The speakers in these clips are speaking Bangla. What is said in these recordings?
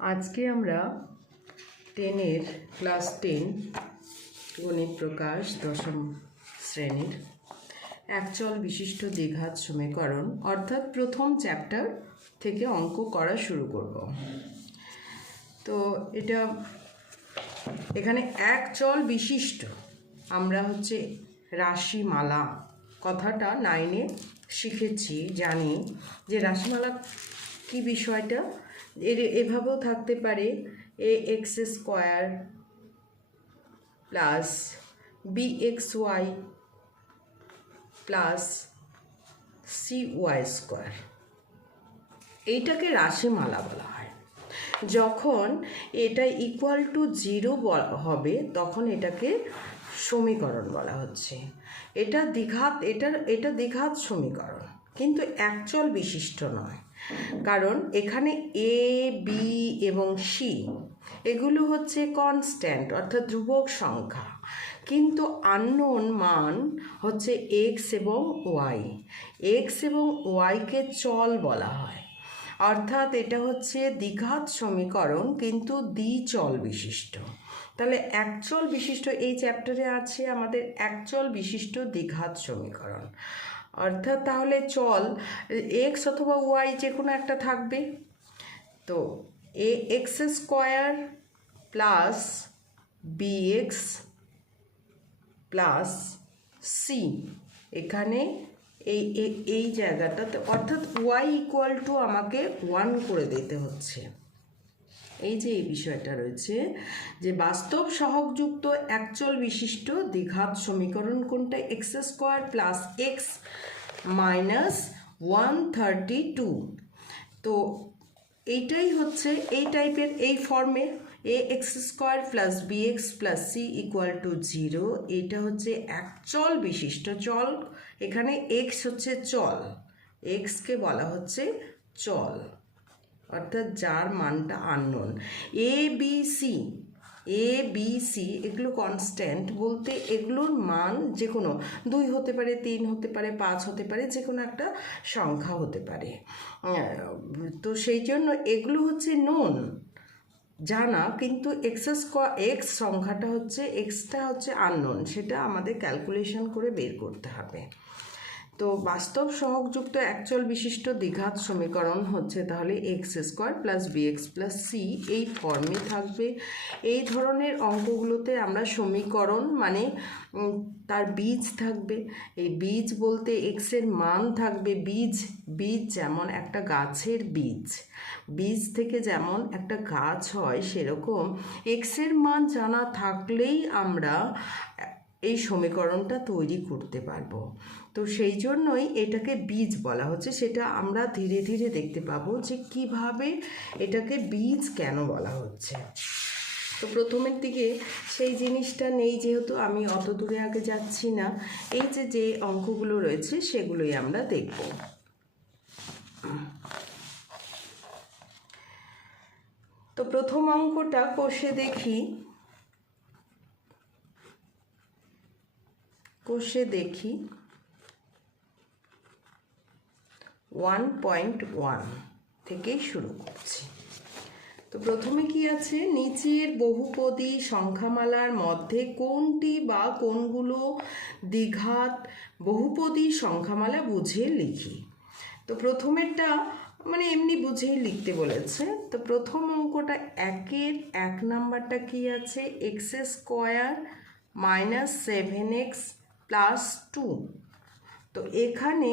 আজকে আমরা 10-এর ক্লাস 10 গণিত প্রকাশ দশম শ্রেণীর একচল বিশিষ্ট দ্বিঘাত সমীকরণ অর্থাৎ প্রথম চ্যাপ্টার থেকে অঙ্ক করা শুরু করব। তো এটা এখানে একচল বিশিষ্ট আমরা রাশিমালা কথাটা 9-এ শিখেছি, জানি যে রাশিমালা কি বিষয়টা। এভাবেও থাকতে পারে ax² plus bxy plus cy²। এইটাকে রাশিমালা বলা হয়। যখন এটা ইকুয়াল টু 0 হবে তখন এটাকে সমীকরণ বলা হচ্ছে। এটা দ্বিঘাত সমীকরণ, কিন্তু একচল বিশিষ্ট নয়, কারণ এখানে এ বি এবং সি এগুলো হচ্ছে কনস্ট্যান্ট অর্থাৎ ধ্রুবক সংখ্যা, কিন্তু আননোন মান হচ্ছে এক্স এবং ওয়াই। এক্স এবং ওয়াইকে চল বলা হয়, অর্থাৎ এটা হচ্ছে দ্বিঘাত সমীকরণ কিন্তু দ্বিচল বিশিষ্ট। তাহলে একচল বিশিষ্ট এই চ্যাপ্টারে আছে আমাদের একচল বিশিষ্ট দ্বিঘাত সমীকরণ, অর্থাৎ তাহলে চল এক্স অথবা ওয়াই যে কোনো একটা থাকবে। তো ax² plus bx plus C, এখানে এই জায়গাটাতে অর্থাৎ y ইকুয়াল টু আমাকে 1 করে দিতে হচ্ছে। এই যে এই বিষয়টা রয়েছে যে বাস্তব সহগযুক্ত একচল বিশিষ্ট দ্বিঘাত সমীকরণ কোনটা, x² প্লাস x মাইনাস 132। তো এইটাই হচ্ছে এই টাইপের এই ফর্মে ax² plus bx plus c equal to 0। এটা হচ্ছে একচল বিশিষ্ট চল। এখানে x হচ্ছে চল, xকে বলা হচ্ছে চল, অর্থাৎ যার মানটা আননোন। এ বি সি এগুলো কনস্ট্যান্ট বলতে এগুলোর মান যে কোনো 2 হতে পারে, 3 হতে পারে, 5 হতে পারে, যে কোনো একটা সংখ্যা হতে পারে। তো সেই জন্য এগুলো হচ্ছে নোন, জানা, কিন্তু এক্স সংখ্যাটা হচ্ছে এক্সটা হচ্ছে আননোন, সেটা আমাদের ক্যালকুলেশন করে বের করতে হবে। তো বাস্তব সহগযুক্ত একচল বিশিষ্ট দ্বিঘাত সমীকরণ হচ্ছে তাহলে x² plus bx plus C এই ফর্মে থাকবে। এই ধরনের অঙ্কগুলোতে আমরা সমীকরণ মানে তার বীজ থাকবে। এই বীজ বলতে এক্সের মান থাকবে। বীজ যেমন একটা গাছের বীজ থেকে যেমন একটা গাছ হয়, সেরকম এক্সের মান জানা থাকলেই আমরা এই সমীকরণটা তৈরি করতে পারবো। তো সেই জন্যই এটাকে বীজ বলা হচ্ছে। সেটা আমরা ধীরে ধীরে দেখতে পাবো যে কিভাবে এটাকে বীজ কেন বলা হচ্ছে। তো প্রথমের দিকে সেই জিনিসটা নেই, যেহেতু আমি অত দূরে আগে যাচ্ছি না। এই যে অঙ্কগুলো রয়েছে সেগুলোই আমরা দেখব। তো প্রথম অঙ্কটা কষে দেখি। 1.1 থেকেই শুরু করছি। তো প্রথমে কি আছে, নিচের বহুপদী সংখ্যামালার মধ্যে কোনটি বা কোনগুলো দ্বিঘাত বহুপদী সংখ্যামালা বুঝে লিখি। তো প্রথমেরটা মানে এমনি বুঝেই লিখতে বলেছে। তো প্রথম অঙ্কটা 1-এর 1 নাম্বারটা কি আছে, x² মাইনাস 7x প্লাস 2। তো এখানে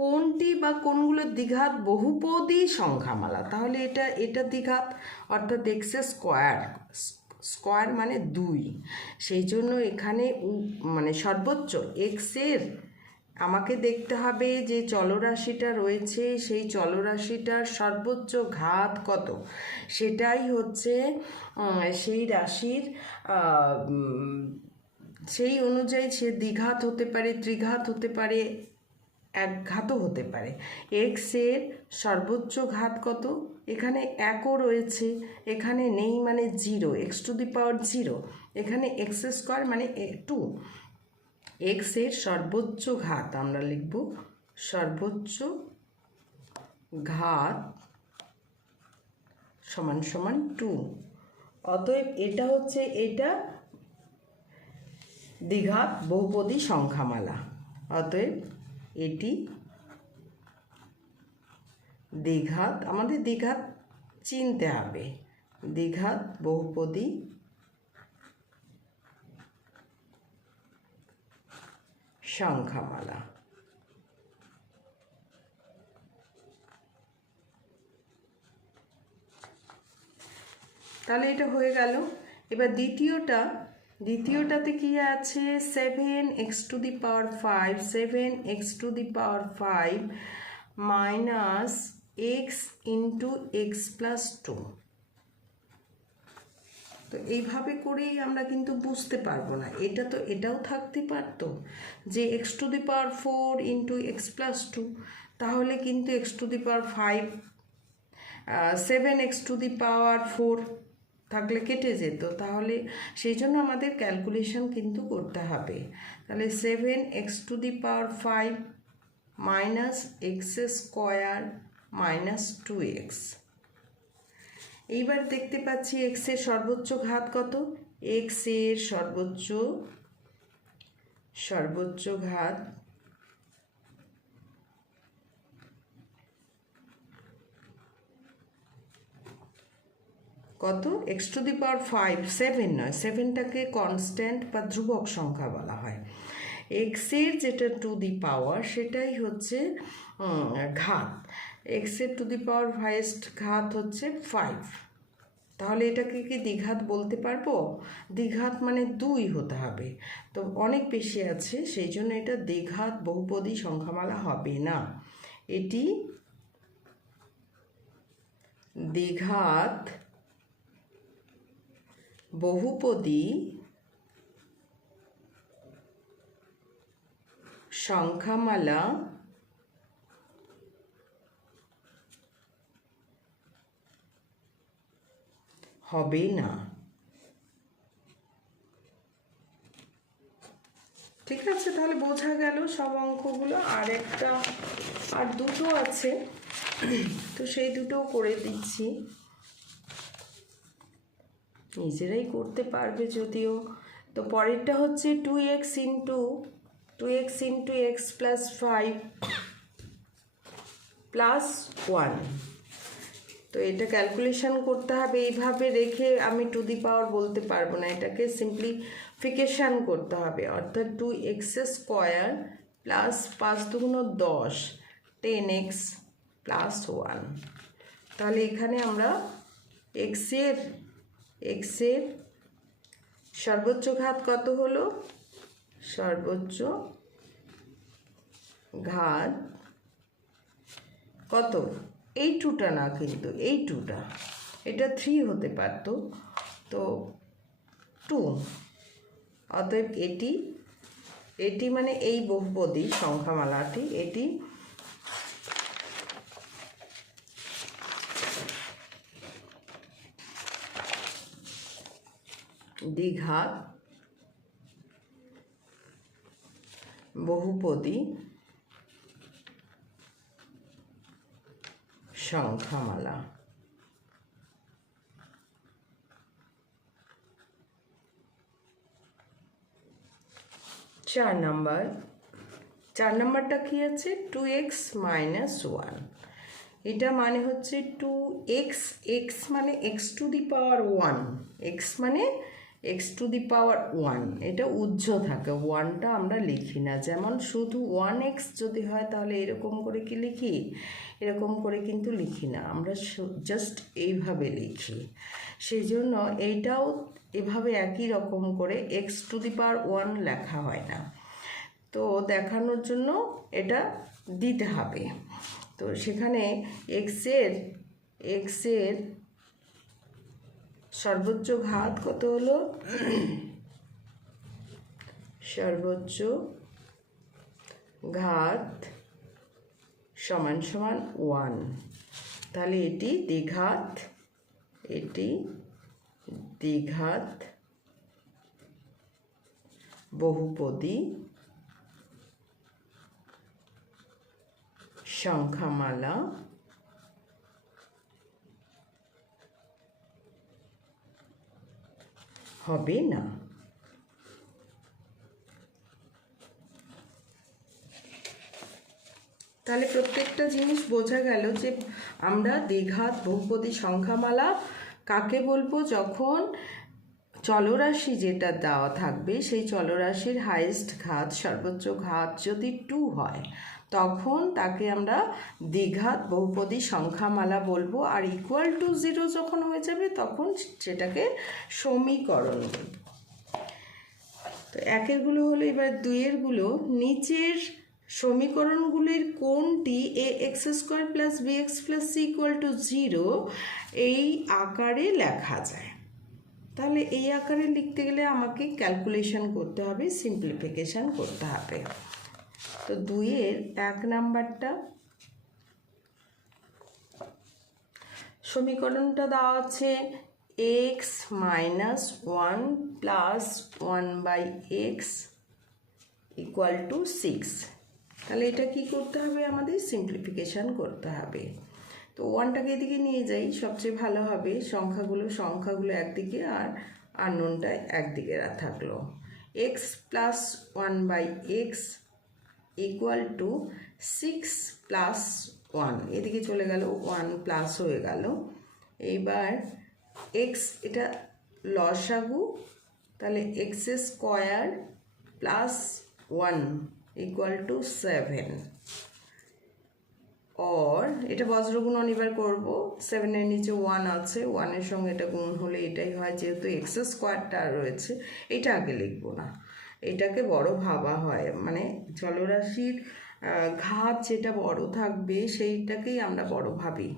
কোনটি বা কোনগুলো দ্বিঘাত বহুপদী সংখ্যামালা, তাহলে এটা দ্বিঘাত, অর্থাৎ স্কোয়ার মানে 2, সেই জন্য এখানে মানে সর্বোচ্চ এক্সের আমাকে দেখতে হবে যে চলরাশিটা রয়েছে সেই চলরাশিটার সর্বোচ্চ ঘাত কত, সেটাই হচ্ছে সেই রাশির সেই অনুযায়ী সে দ্বিঘাত হতে পারে, ত্রিঘাত হতে পারে, একঘাতও হতে পারে। এক্সের সর্বোচ্চ ঘাত কত, এখানে 1ও রয়েছে, এখানে নেই মানে 0, x⁴, এখানে x² মানে 2। এক্সের সর্বোচ্চ ঘাত আমরা লিখব সর্বোচ্চ ঘাত সমান সমান 2। অতএব এটা হচ্ছে এটা দ্বিঘাত বহুপদী সংখ্যামালা। অতএব এটি দ্বিঘাত, আমাদের দ্বিঘাত চিনতে হবে, দ্বিঘাত বহুপদী সংখ্যামালা। তাহলে এটা হয়ে গেল। এবার দ্বিতীয়টাতে কি আছে, 7x⁵, 7x⁵ minus x into x plus 2। তো এইভাবে করেই আমরা কিন্তু বুঝতে পারবো না, এটা তো এটাও থাকতে পারতো যে x⁴ ইন্টু এক্স প্লাস 2, তাহলে কিন্তু x⁵, 7x⁴ থাকলে কেটে যেত, তাহলে সেই জন্য আমাদের ক্যালকুলেশন কিন্তু করতে হবে। তাহলে 7x⁵ minus x² minus 2x। এইবার দেখতে পাচ্ছি x এর সর্বোচ্চ ঘাত কত, x এর সর্বোচ্চ ঘাত কত, x⁵, 7 নয়, 7টাকে কনস্ট্যান্ট বা ধ্রুবক সংখ্যা বলা হয়। x এর যেটা টু দি পাওয়ার সেটাই হচ্ছে ঘাত, x এর টু দি পাওয়ার হাইয়েস্ট ঘাত হচ্ছে 5। তাহলে এটাকে কি দ্বিঘাত বলতে পারবো? দ্বিঘাত মানে 2 হতে হবে, তো অনেক বেশি আছে, সেই জন্য এটা দ্বিঘাত বহুপদী সংখ্যামালা হবে না। এটি দ্বিঘাত বহুপদী সংখ্যামালা হবে না। ঠিক আছে, তাহলে বোঝা গেল সব অঙ্কগুলো। আর দুটো আছে, তো সেই দুটোও করে দিচ্ছি, নিজেরাই করতে পারবে যদিও। তো পরেরটা হচ্ছে 2x into x plus 5 plus 1। তো এটা ক্যালকুলেশন করতে হবে, এইভাবে রেখে আমি টু দি পাওয়ার বলতে পারবো না, এটাকে সিম্পলিফিকেশান করতে হবে, অর্থাৎ 2x² প্লাস 5 দুগুণ 10, 10x প্লাস 1। তাহলে এখানে আমরা x এর সর্বোচ্চ ঘাত কত হলো, সর্বোচ্চ ঘাত কত, এই 2টা না, কিন্তু এই 2টা, এটা 3 হতে পারতো, তো 2। অতএব এটি মানে এই বহুপদী সংখ্যামালাটি, এটি দ্বিঘাত বহুপদী সংখ্যামালা। 4 নাম্বারটা কি আছে, 2x মাইনাস 1। এটা মানে হচ্ছে 2x, x মানে x⁴, x মানে x⁴, এটা উহ্য থাকে, 1টা আমরা লিখি না, যেমন শুধু 1x যদি হয় তাহলে এরকম করে কি লিখি, এরকম করে কিন্তু লিখি না, আমরা জাস্ট এইভাবে লিখি। সেই জন্য এইটাও এভাবে একই রকম করে x⁴ লেখা হয় না, তো দেখানোর জন্য এটা দিতে হবে। তো সেখানে x এর সর্বোচ্চ ঘাত কত হলো, সর্বোচ্চ ঘাত সমান সমান 1। তাহলে এটি দ্বিঘাত বহুপদী সংখ্যামালা হবে না। তাহলে প্রত্যেকটা জিনিস বোঝা গেল যে আমরা দ্বিঘাত বহুপদী সংখ্যামালা কাকে বলবো, যখন চলরাশি যেটা দেওয়া থাকবে সেই চলরাশির হাইয়েস্ট ঘাত, সর্বোচ্চ ঘাত যদি 2 হয় তখন তাকে আমরা দ্বিঘাত বহুপদী সংখ্যামালা বলবো। আর ইকুয়াল টু 0 যখন হয়ে যাবে তখন সেটাকে সমীকরণ বলবো। তো একেরগুলো হলো, এবার দুইয়েরগুলো, নিচের সমীকরণগুলির কোনটি A x square plus B x plus C equal to 0 এই আকারে লেখা যায়। তাহলে এই আকারে লিখতে গেলে আমাকে ক্যালকুলেশন করতে হবে, সিম্পলিফিকেশান করতে হবে। তো 2-এর 1 নাম্বারটা সমীকরণটা দেওয়া আছে x minus 1 plus 1/x equal to 6। তাহলে এটা কি করতে হবে, আমাদের সিম্পলিফিকেশান করতে হবে। তো 1টাকে এদিকে নিয়ে যাই, সবচেয়ে ভালো হবে। সংখ্যাগুলো একদিকে আর আননোনটা একদিকে থাকলো। X plus 1/x equal to 6 plus 1, এদিকে চলে গেল, 1 প্লাস হয়ে গেল। এইবার এক্স, এটা লসাগু, তাহলে x square plus 1 equal two 7, और এটা বজ্রগুণ অনিবার করব। 7-এর নিচে 1 আছে, 1-এর সঙ্গে এটা গুণ হলে এটাই হয়, যেহেতু এক্স স্কোয়ারটা রয়েছে। এটা আগে লিখবো না, এটাকে বড় ভাবা হয়, মানে চলরাশির ঘাত যেটা বড় থাকবে সেইটাকেই আমরা বড় ভাবি।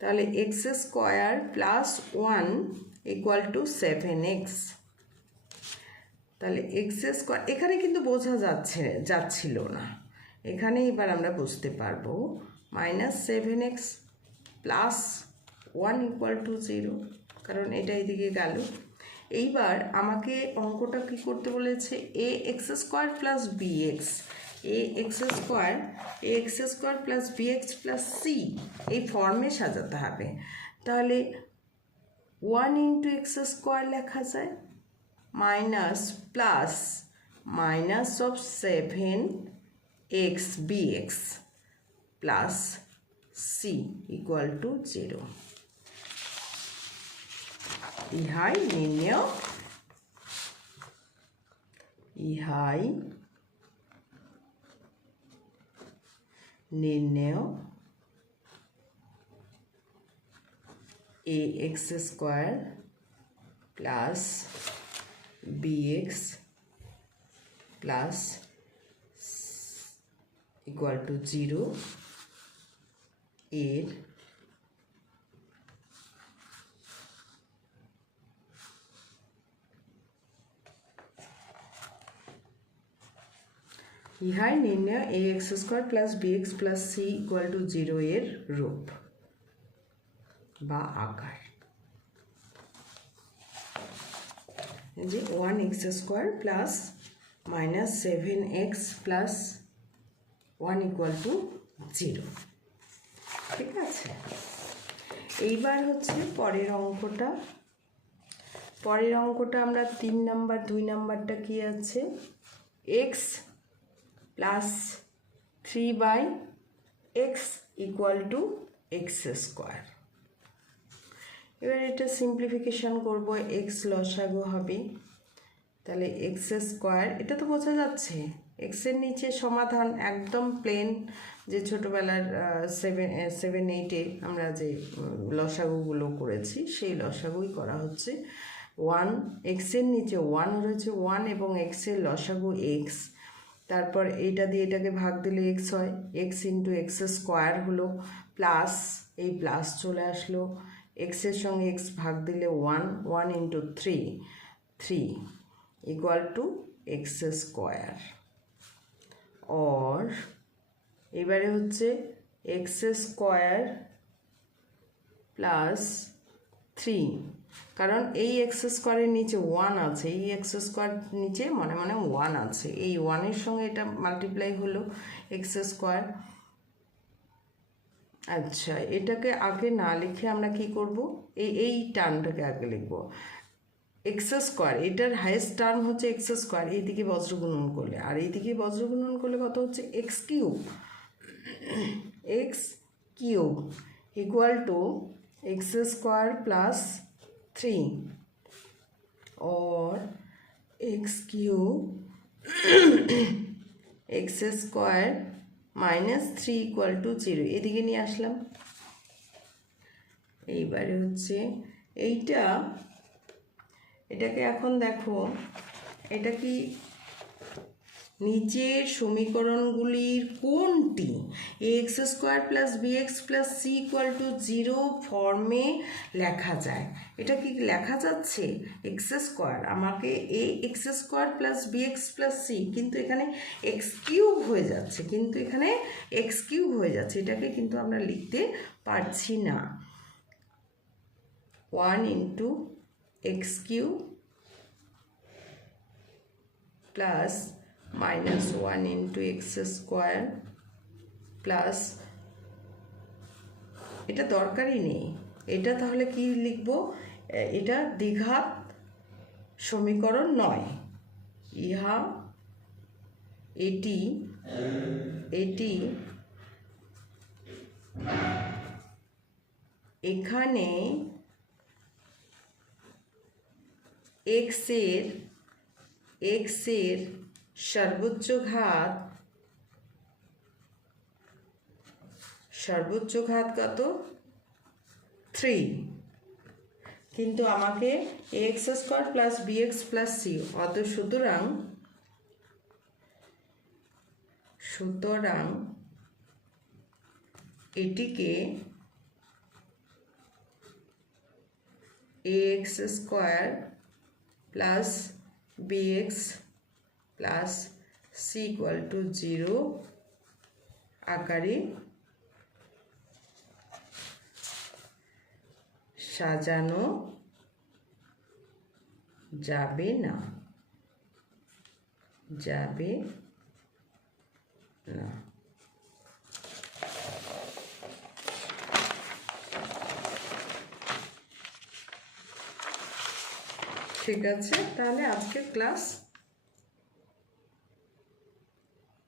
তাহলে x square plus 1 equal two 7x। তাহলে এক্স স্কোয়ার এখানে কিন্তু বোঝা যাচ্ছিল না, এখানে এবার আমরা বুঝতে পারবো। Minus 7x plus 1 equal to 0, কারণ এটা এদিকে গেল। এইবার আমাকে অঙ্কটা কী করতে বলেছে, A x square plus B x, A x square plus B x plus C, এই ফর্মে সাজাতে হবে। তাহলে 1 ইন্টু এক্স স্কোয়ার লেখা যায়, minus plus minus of 7x bx plus C equal to 0। ইহাই নির্ণেয় A x square plus bx plus equal to 0 এর ইহাই নির্ণয় A x square plus B x plus C equal to 0 এর রূপ বা আকার। যে 1x square plus minus 7x plus 1 equal to 0, ঠিক আছে। এইবার হচ্ছে পরের অঙ্কটা আমরা 3 নাম্বার, 2 নাম্বারটা কি আছে, x plus 3/x equal to x square. এবার এটা সিম্পলিফিকেশান করব, এক্স লসাগু হবে, তাহলে এক্স স্কোয়ার, এটা তো বোঝা যাচ্ছে। এক্সের নিচে সমাধান একদম প্লেন, যে ছোটোবেলার 7-8-এ আমরা যে লসাগুগুলো করেছি সেই লসাগুই করা হচ্ছে। 1, এক্সের নিচে 1 রয়েছে, 1 এবং এক্সের লসাগু এক্স, তারপর এইটা দিয়ে এটাকে ভাগ দিলে এক্স হয়, এক্স ইন্টু এক্স স্কোয়ার হলো, প্লাস এই প্লাস চলে আসলো, এক্সের সঙ্গে এক্স ভাগ দিলে 1 into 3 equal to x square. और এবারে হচ্ছে এক্স স্কোয়ার প্লাস 3, কারণ এই এক্স স্কোয়ারের নিচে 1 আছে, এই এক্স স্কোয়ার নিচে মনে 1 আছে, এই 1-এর সঙ্গে এটা মাল্টিপ্লাই হলো এক্স স্কোয়ার। আচ্ছা, এটাকে আগে না লিখে আমরা কি করব, এই টার্মটাকে আগে লিখব। এক্স স্কোয়ার, এটার হাইয়েস্ট টার্ম হচ্ছে এক্স স্কোয়ার, এইদিকে বজ্র গুণন করলে, আর এইদিকে বজ্র গুণন করলে কত হচ্ছে x cube, x cube equal to x square plus 3 or x cube x square minus 3 equal to 0, এদিকে নিয়ে আসলাম। এইবারে হচ্ছে এটাকে এখন দেখো, এটা কি নিচের সমীকরণগুলির কোনটি x square plus bx plus C equal to 0 ফর্মে লেখা যায়? এটা কি লেখা যাচ্ছে এক্স স্কোয়ার, আমাকে A x square plus bx plus C, কিন্তু এখানে এক্স কিউব হয়ে যাচ্ছে, এটাকে কিন্তু আমরা লিখতে পারছি না। 1 into x cube plus minus 1 into x square plus, এটা দরকারই নেই, এটা তাহলে কি লিখব, এটা দ্বিঘাত সমীকরণ নয়, এটি এখানে এক্সের সর্বোচ্চ ঘাত কত 3, কিন্তু আমাকে x square plus bx plus c, সুতরাং এটিকে x square plus bx plus C equal to 0 আকারে সাজানো যাবে না। ঠিক আছে, তাহলে আজকের ক্লাস